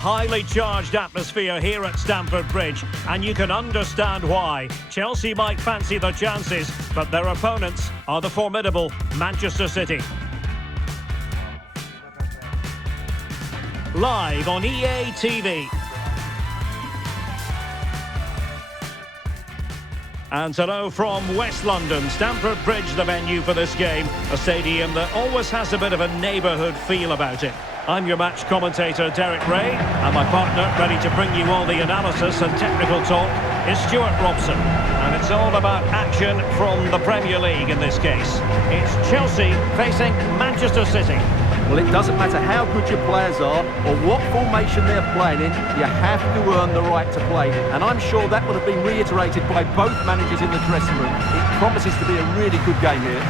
Highly charged atmosphere here at Stamford Bridge, and you can understand why. Chelsea might fancy their chances, but their opponents are the formidable Manchester City. Live on EA TV. And hello from West London. Stamford Bridge, the venue for this game. A stadium that always has a bit of a neighbourhood feel about it. I'm your match commentator, Derek Ray, and my partner, ready to bring you all the analysis and technical talk, is Stuart Robson. And it's all about action from the Premier League in this case. It's Chelsea facing Manchester City. Well, it doesn't matter how good your players are or what formation they're playing in, you have to earn the right to play. And I'm sure that would have been reiterated by both managers in the dressing room. It promises to be a really good game here.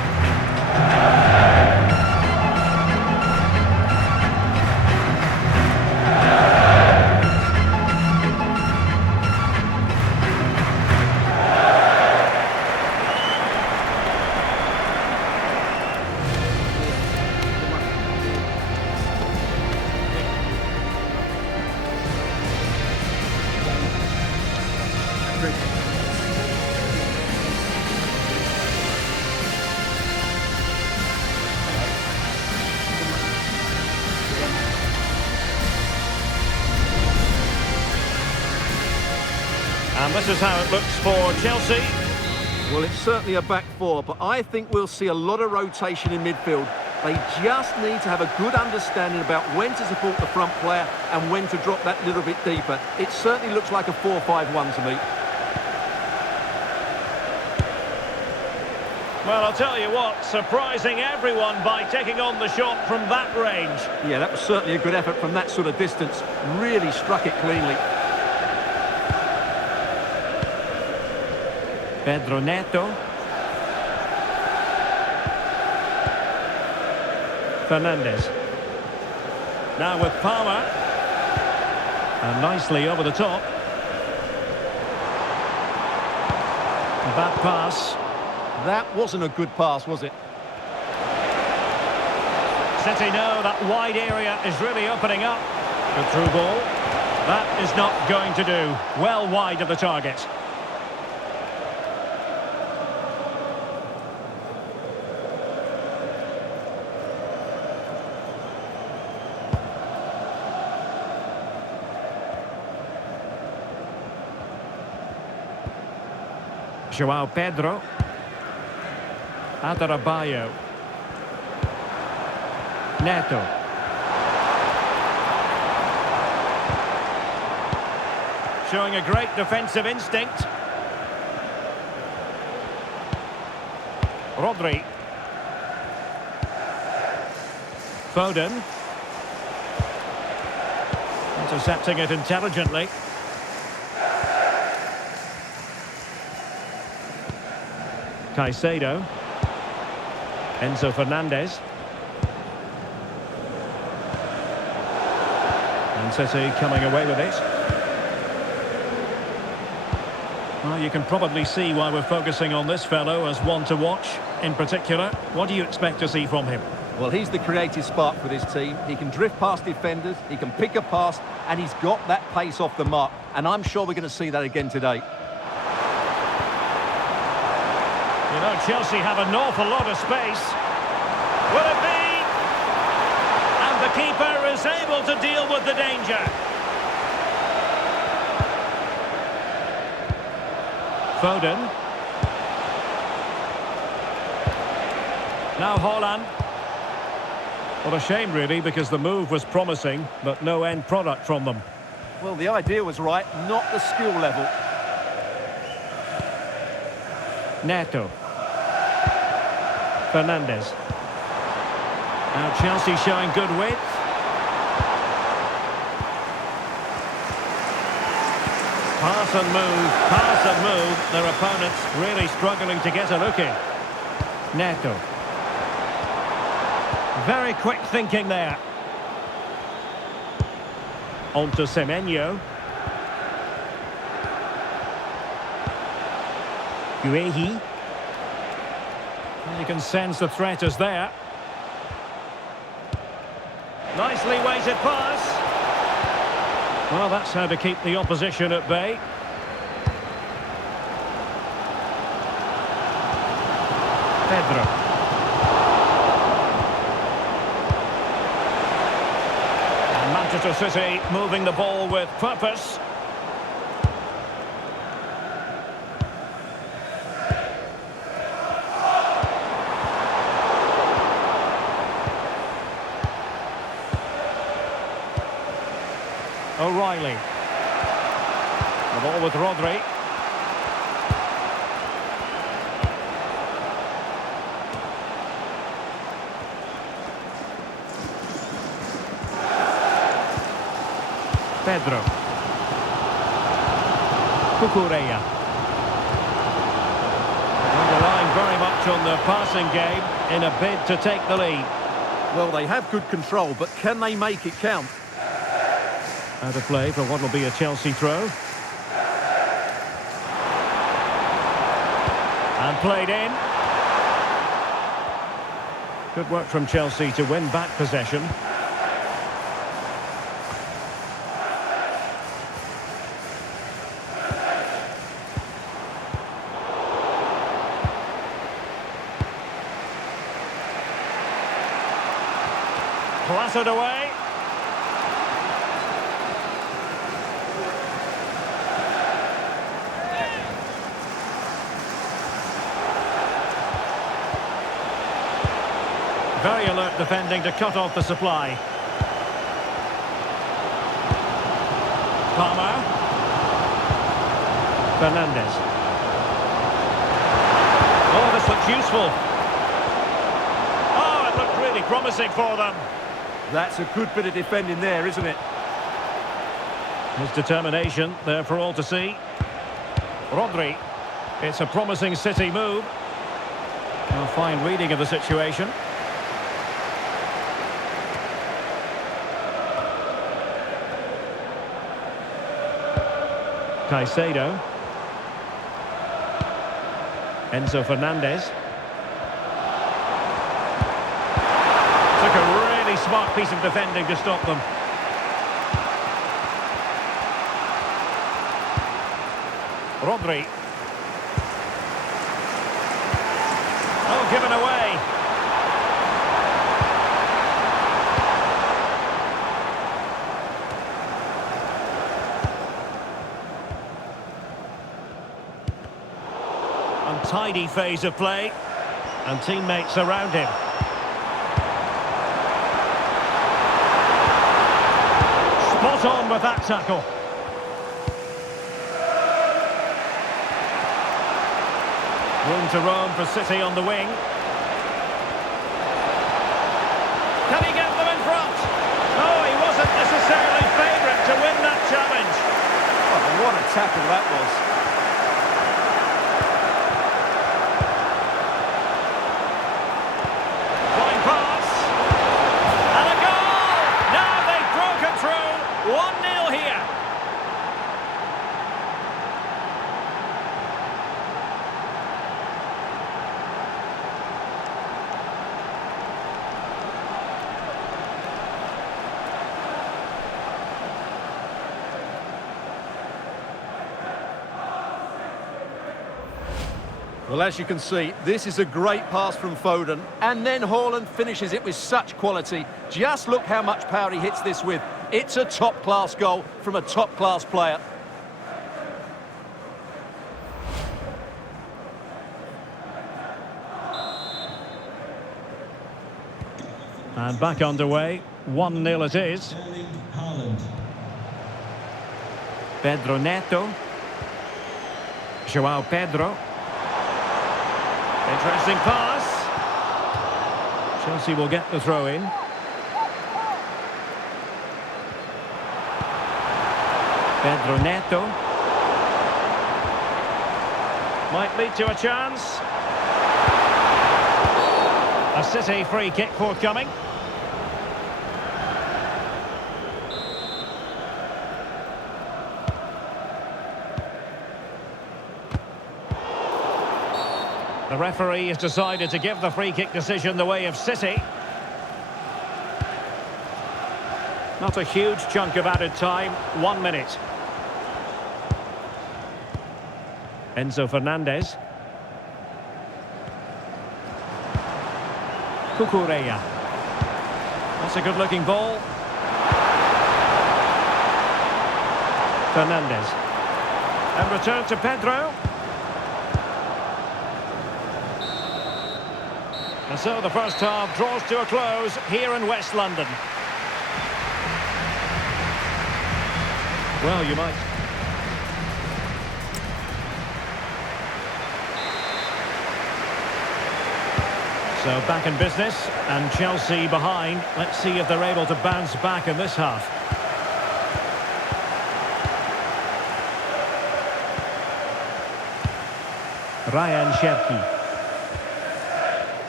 And this is how it looks for Chelsea. Well, it's certainly a back four, but I think we'll see a lot of rotation in midfield. They just need to have a good understanding about when to support the front player and when to drop that little bit deeper. It certainly looks like a 4-5-1 to me. Well, I'll tell you what, surprising everyone by taking on the shot from that range. Yeah, that was certainly a good effort from that sort of distance. Really struck it cleanly. Pedro Neto. Fernandes. Now with Palmer. And nicely over the top. A bad pass. That wasn't a good pass, was it? City know that wide area is really opening up. Good through ball. That is not going to do. Well wide of the target. João Pedro. Adarabioyo. Neto. Showing a great defensive instinct. Rodri. Foden. Intercepting it intelligently. Caicedo. Enzo Fernandez. And City coming away with it. Well, you can probably see why we're focusing on this fellow as one to watch. In particular, what do you expect to see from him? Well, he's the creative spark for this team. He can drift past defenders, he can pick a pass, and he's got that pace off the mark. And I'm sure we're going to see that again today. You know, Chelsea have an awful lot of space. Will it be? And the keeper is able to deal with the danger. Foden. Now Haaland. What a shame, really, because the move was promising, but no end product from them. Well, the idea was right, not the skill level. Neto. Fernandes. Now Chelsea showing good width. Pass and move. Their opponents really struggling to get a look in. Neto. Very quick thinking there. On to Semenyo. Guehi. You can sense the threat is there. Nicely weighted pass. Well, that's how to keep the opposition at bay. Pedro. And Manchester City moving the ball with purpose. O'Reilly. The ball with Rodri. Pedro. Cucurella. Relying very much on the passing game in a bid to take the lead. Well, they have good control, but can they make it count? Out of play for what will be a Chelsea throw. And played in. Good work from Chelsea to win back possession. Clattered away. Very alert defending to cut off the supply. Palmer. Fernandes. Oh, this looks useful. Oh, it looked really promising for them. That's a good bit of defending there, isn't it? His determination there for all to see. Rodri. It's a promising City move. A fine reading of the situation. Caicedo. Enzo Fernandez. Took a really smart piece of defending to stop them. Rodri. Oh, given away. Untidy phase of play, and teammates around him. Spot on with that tackle. Room to roam for City on the wing. Can he get them in front? No, he wasn't necessarily favourite to win that challenge. Oh, what a tackle that was. Flying pass. And a goal! Now they've broken through. 1-0 here. Well, as you can see, this is a great pass from Foden, and then Haaland finishes it with such quality. Just look how much power he hits this with. It's a top-class goal from a top-class player. And back underway, 1-0 it is. Pedro Neto. João Pedro. Interesting pass. Chelsea will get the throw in. Pedro Neto. Might lead to a chance. A City free kick forthcoming. The referee has decided to give the free kick decision the way of City. Not a huge chunk of added time. 1 minute. Enzo Fernandez. Cucurella. That's a good-looking ball. Fernandez. And return to Pedro. And so the first half draws to a close here in West London. Well, you might. So back in business, and Chelsea behind. Let's see if they're able to bounce back in this half. Ryan Cherki.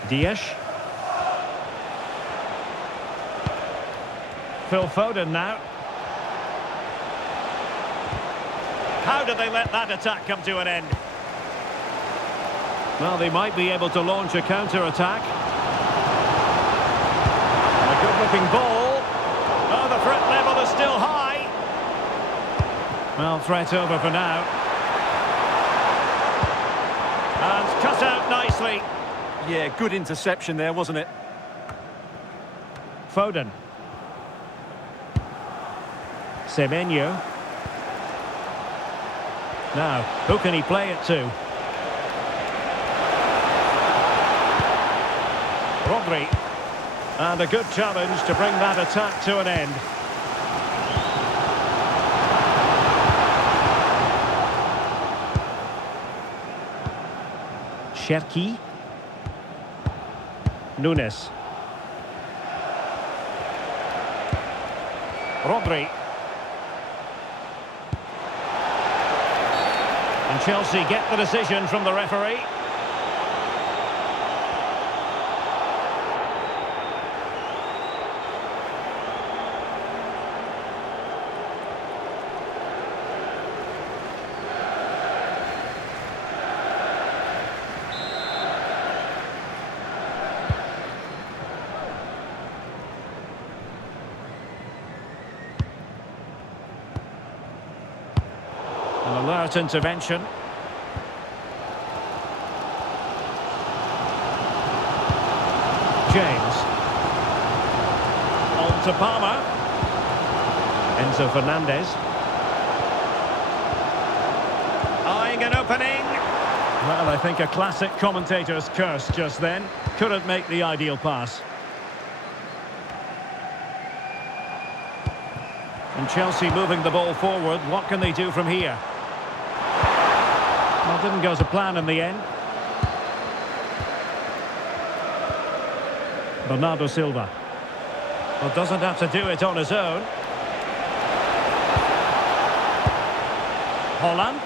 Dias. Phil Foden now. How did they let that attack come to an end? Well, they might be able to launch a counter-attack. A good-looking ball. Oh, the threat level is still high. Well, threat over for now. And cut out nicely. Yeah, good interception there, wasn't it? Foden. Semenyo. Now, who can he play it to? Rodri. And a good challenge to bring that attack to an end. Cherki. Nunes. Rodri. And Chelsea get the decision from the referee. An alert intervention. James. On to Palmer. Enzo Fernandez. Eyeing an opening. Well, I think a classic commentator's curse just then. Couldn't make the ideal pass. And Chelsea moving the ball forward. What can they do from here? Well, didn't go to plan in the end. Bernardo Silva. Well, doesn't have to do it on his own. Holland.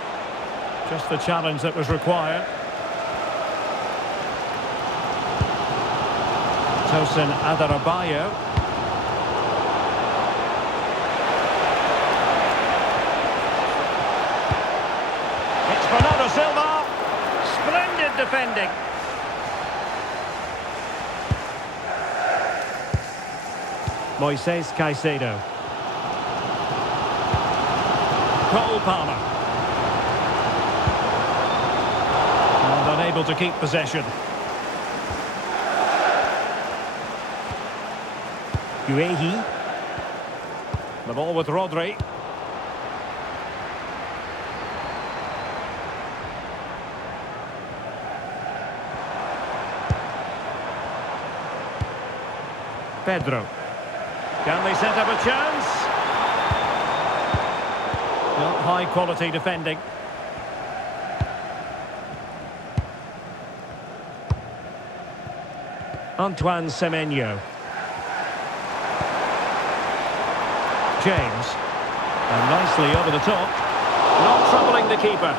Just the challenge that was required. Tosin Adarabioyo. It's Bernardo Silva. Splendid defending. Moises Caicedo. Cole Palmer. And unable to keep possession. Guehi. The ball with Rodri. Pedro. Can they set up a chance? Well, high quality defending. Antoine Semenyo. James. And nicely over the top. Not troubling the keeper.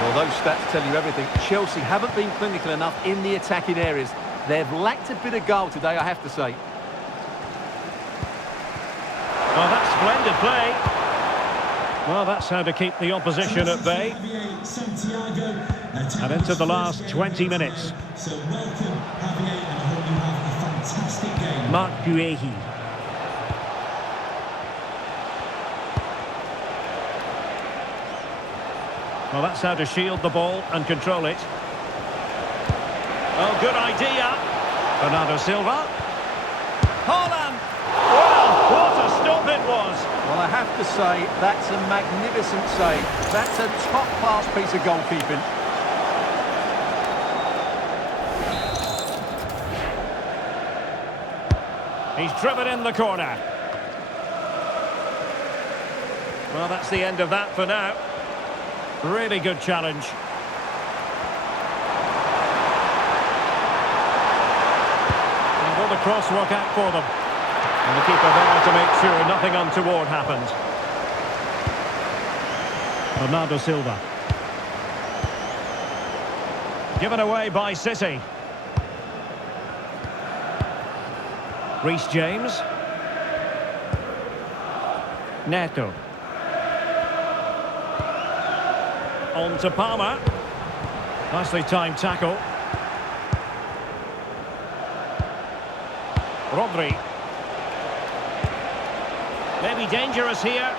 Well, those stats tell you everything. Chelsea haven't been clinical enough in the attacking areas. They've lacked a bit of goal today, I have to say. Well, that's splendid play. Well, that's how to keep the opposition at bay. And into the last 20 minutes. So welcome, Javier, and I hope you have a fantastic game. Marc Guehi. Well, that's how to shield the ball and control it. Oh, good idea. Bernardo Silva. Haaland! Well, what a stop it was. Well, I have to say, that's a magnificent save. That's a top-class piece of goalkeeping. He's driven in the corner. Well, that's the end of that for now. Really good challenge. And will the cross work out for them? And the keeper there to make sure nothing untoward happened. Bernardo Silva. Given away by City. Reece James. Neto. On to Palmer. Nicely timed tackle. Rodri. Maybe dangerous here.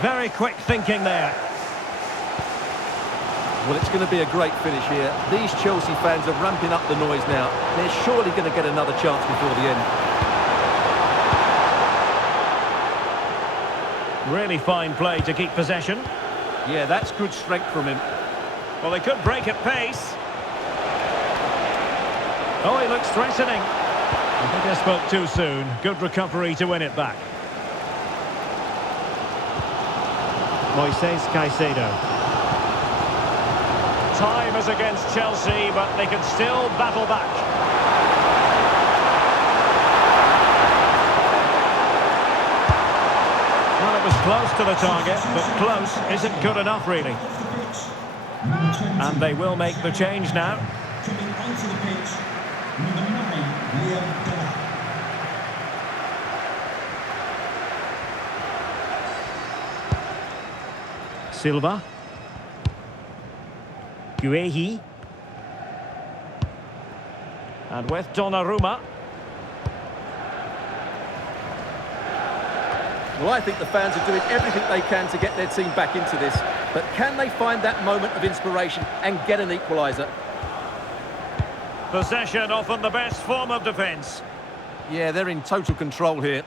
Very quick thinking there. Well, it's going to be a great finish here. These Chelsea fans are ramping up the noise now. They're surely going to get another chance before the end. Really fine play to keep possession. Yeah, that's good strength from him. Well, they could break at pace. Oh, he looks threatening. I think I spoke too soon. Good recovery to win it back. Moises Caicedo. Time is against Chelsea, but they can still battle back. Well, it was close to the target, but close isn't good enough, really. And they will make the change now. Coming onto the pitch, number 9, Liam Delap. Silva. Guehi. And with Donnarumma. Well, I think the fans are doing everything they can to get their team back into this. But can they find that moment of inspiration and get an equaliser? Possession often the best form of defence. Yeah, they're in total control here.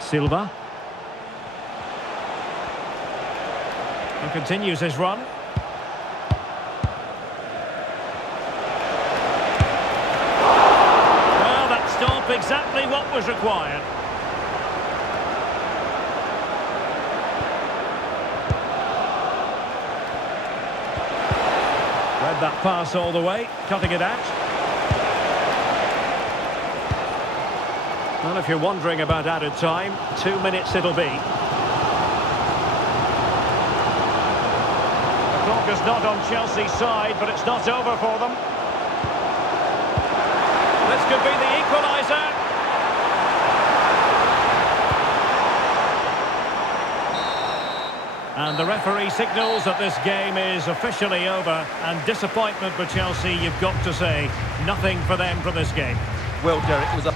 Silva. And continues his run. Well, that stop exactly what was required. Read that pass all the way, cutting it out. Well, if you're wondering about added time, 2 minutes it'll be. The clock is not on Chelsea's side, but it's not over for them. This could be the equaliser. And the referee signals that this game is officially over. And disappointment for Chelsea, you've got to say. Nothing for them from this game. Well, Derek, it was a